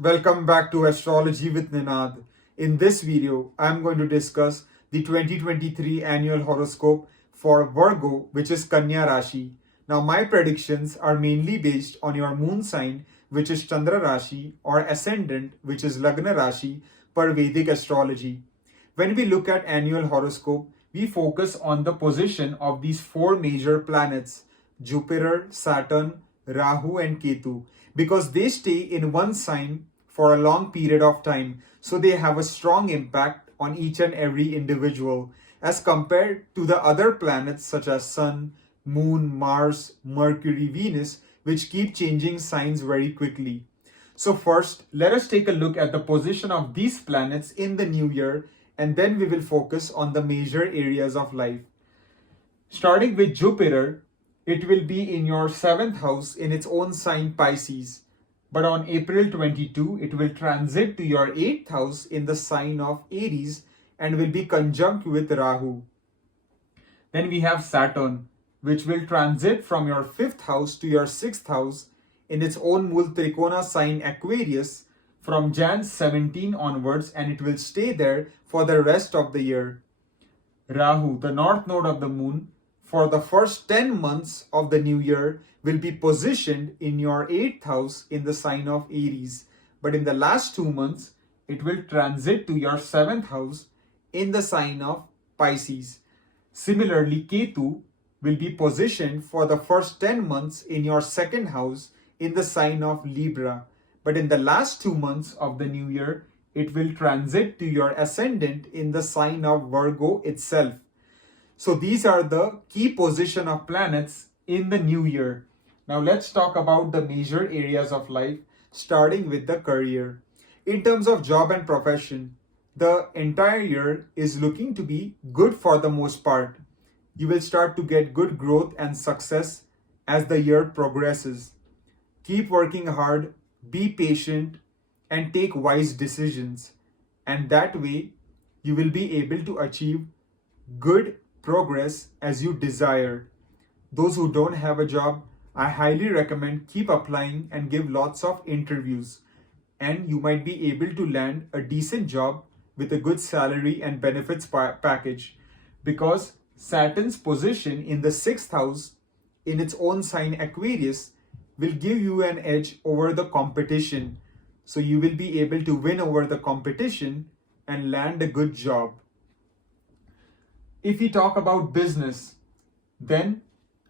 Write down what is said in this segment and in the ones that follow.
welcome back to Astrology with Ninad. In this video, I'm going to discuss the 2023 annual horoscope for Virgo, which is Kanya Rashi. Now, my predictions are mainly based on your moon sign, which is Chandra Rashi, or Ascendant, which is Lagna Rashi, per Vedic astrology. When we look at annual horoscope, we focus on the position of these four major planets, Jupiter, Saturn, Rahu, and Ketu, because they stay in one sign for a long period of time. So they have a strong impact on each and every individual as compared to the other planets such as Sun, Moon, Mars, Mercury, Venus, which keep changing signs very quickly. So first, let us take a look at the position of these planets in the new year, and then we will focus on the major areas of life. Starting with Jupiter, it will be in your 7th house in its own sign Pisces. But on April 22, it will transit to your 8th house in the sign of Aries and will be conjunct with Rahu. Then we have Saturn, which will transit from your 5th house to your 6th house in its own Mul Trikona sign Aquarius from Jan 17 onwards, and it will stay there for the rest of the year. Rahu, the north node of the moon, for the first 10 months of the new year will be positioned in your 8th house in the sign of Aries. But in the last 2 months, it will transit to your 7th house in the sign of Pisces. Similarly, Ketu will be positioned for the first 10 months in your 2nd house in the sign of Libra. But in the last 2 months of the new year, it will transit to your ascendant in the sign of Virgo itself. So these are the key position of planets in the new year. Now let's talk about the major areas of life, starting with the career. In terms of job and profession, the entire year is looking to be good for the most part. You will start to get good growth and success as the year progresses. Keep working hard, be patient, and take wise decisions. And that way, you will be able to achieve good progress as you desire. Those who don't have a job, I highly recommend keep applying and give lots of interviews, and you might be able to land a decent job with a good salary and benefits package, because Saturn's position in the 6th house in its own sign Aquarius will give you an edge over the competition. So you will be able to win over the competition and land a good job. If we talk about business, then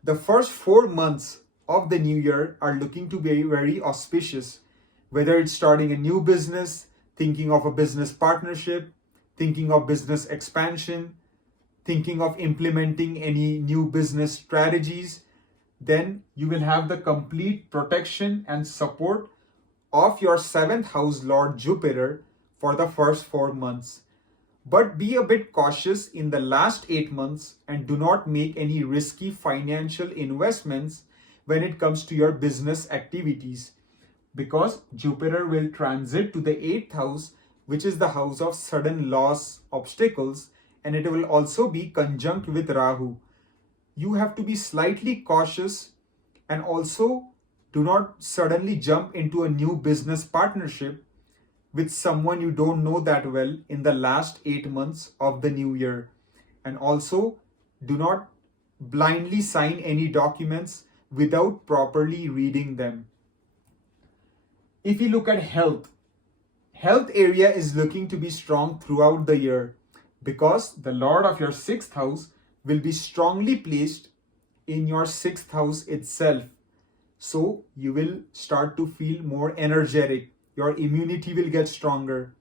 the first 4 months of the new year are looking to be very auspicious. Whether it's starting a new business, thinking of a business partnership, thinking of business expansion, thinking of implementing any new business strategies, then you will have the complete protection and support of your 7th house Lord Jupiter for the first 4 months. But be a bit cautious in the last 8 months and do not make any risky financial investments when it comes to your business activities, because Jupiter will transit to the 8th house, which is the house of sudden loss, obstacles, and it will also be conjunct with Rahu. You have to be slightly cautious, and also do not suddenly jump into a new business partnership with someone you don't know that well in the last 8 months of the new year. And also, do not blindly sign any documents without properly reading them. If you look at health area is looking to be strong throughout the year, because the Lord of your 6th house will be strongly placed in your 6th house itself. So you will start to feel more energetic. Your immunity will get stronger.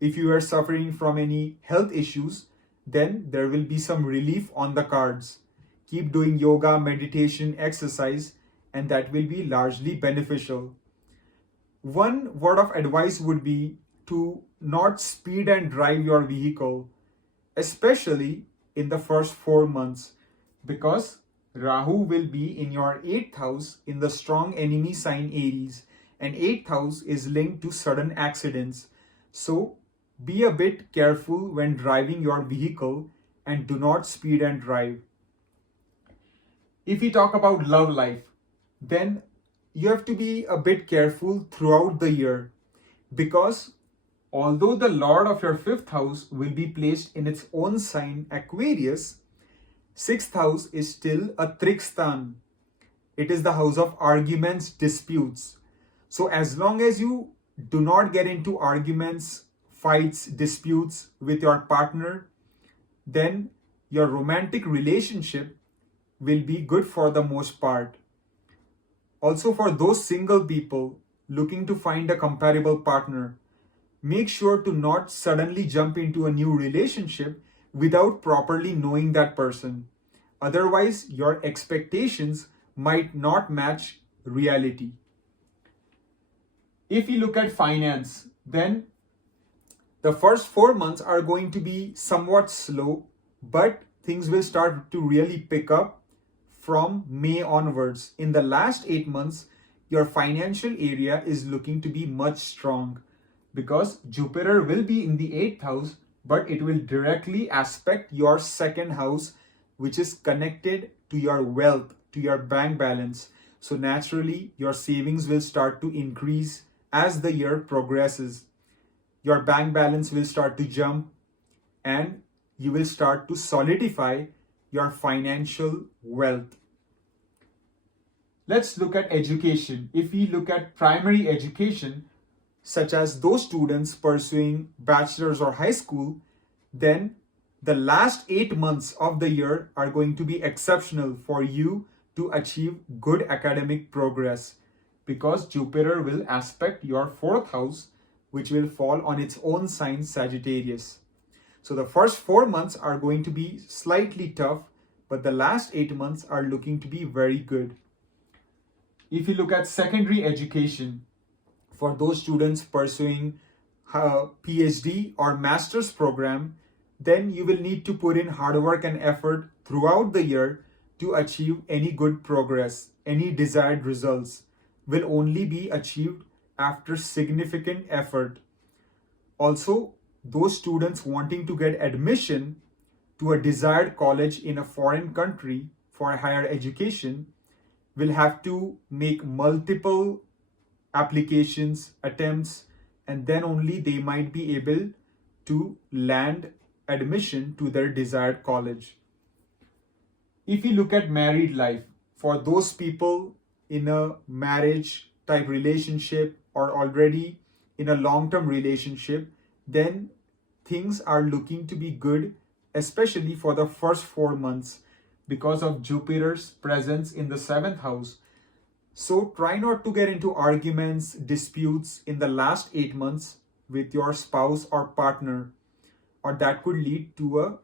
If you are suffering from any health issues, then there will be some relief on the cards. Keep doing yoga, meditation, exercise, and that will be largely beneficial. One word of advice would be to not speed and drive your vehicle, especially in the first 4 months, because Rahu will be in your 8th house in the strong enemy sign Aries, and 8th house is linked to sudden accidents. So be a bit careful when driving your vehicle and do not speed and drive. If we talk about love life, then you have to be a bit careful throughout the year, Because although the Lord of your fifth house will be placed in its own sign, Aquarius, sixth house is still a trikstan. It is the house of arguments, disputes. So as long as you do not get into arguments, fights, disputes with your partner, then your romantic relationship will be good for the most part. Also, for those single people looking to find a comparable partner, make sure to not suddenly jump into a new relationship without properly knowing that person. Otherwise, your expectations might not match reality. If you look at finance, then the first 4 months are going to be somewhat slow, but things will start to really pick up from May onwards. In the last 8 months, your financial area is looking to be much strong because Jupiter will be in the 8th house, but it will directly aspect your second house, which is connected to your wealth, to your bank balance. So naturally, your savings will start to increase as the year progresses. Your bank balance will start to jump and you will start to solidify your financial wealth. Let's look at education. If we look at primary education, such as those students pursuing bachelor's or high school, then the last 8 months of the year are going to be exceptional for you to achieve good academic progress because Jupiter will aspect your fourth house, which will fall on its own sign, Sagittarius. So the first 4 months are going to be slightly tough, but the last 8 months are looking to be very good. If you look at secondary education, for those students pursuing a PhD or master's program, then you will need to put in hard work and effort throughout the year to achieve any good progress. Any desired results will only be achieved after significant effort. Also, those students wanting to get admission to a desired college in a foreign country for higher education will have to make multiple applications, attempts, and then only they might be able to land admission to their desired college. If you look at married life, for those people in a marriage type relationship or already in a long-term relationship, then things are looking to be good, especially for the first 4 months because of Jupiter's presence in the 7th house. So try not to get into arguments, disputes in the last 8 months with your spouse or partner, or that could lead to a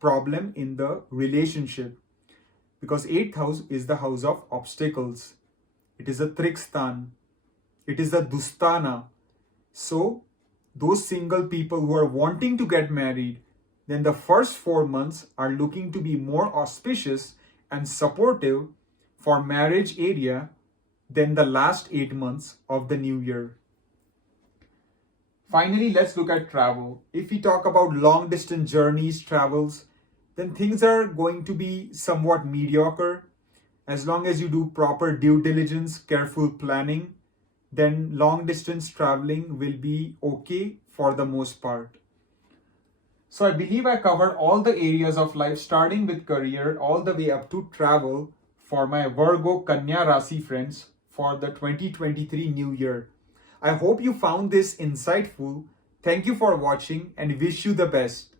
problem in the relationship. Because 8th house is the house of obstacles. It is a trikstan. It is a dustana. So those single people who are wanting to get married, then the first 4 months are looking to be more auspicious and supportive for marriage area than the last 8 months of the new year. Finally, let's look at travel. If we talk about long distance journeys, travels, then things are going to be somewhat mediocre. As long as you do proper due diligence, careful planning, then long distance traveling will be okay for the most part. So I believe I covered all the areas of life, starting with career all the way up to travel for my Virgo Kanya Rashi friends for the 2023 new year. I hope you found this insightful. Thank you for watching and wish you the best.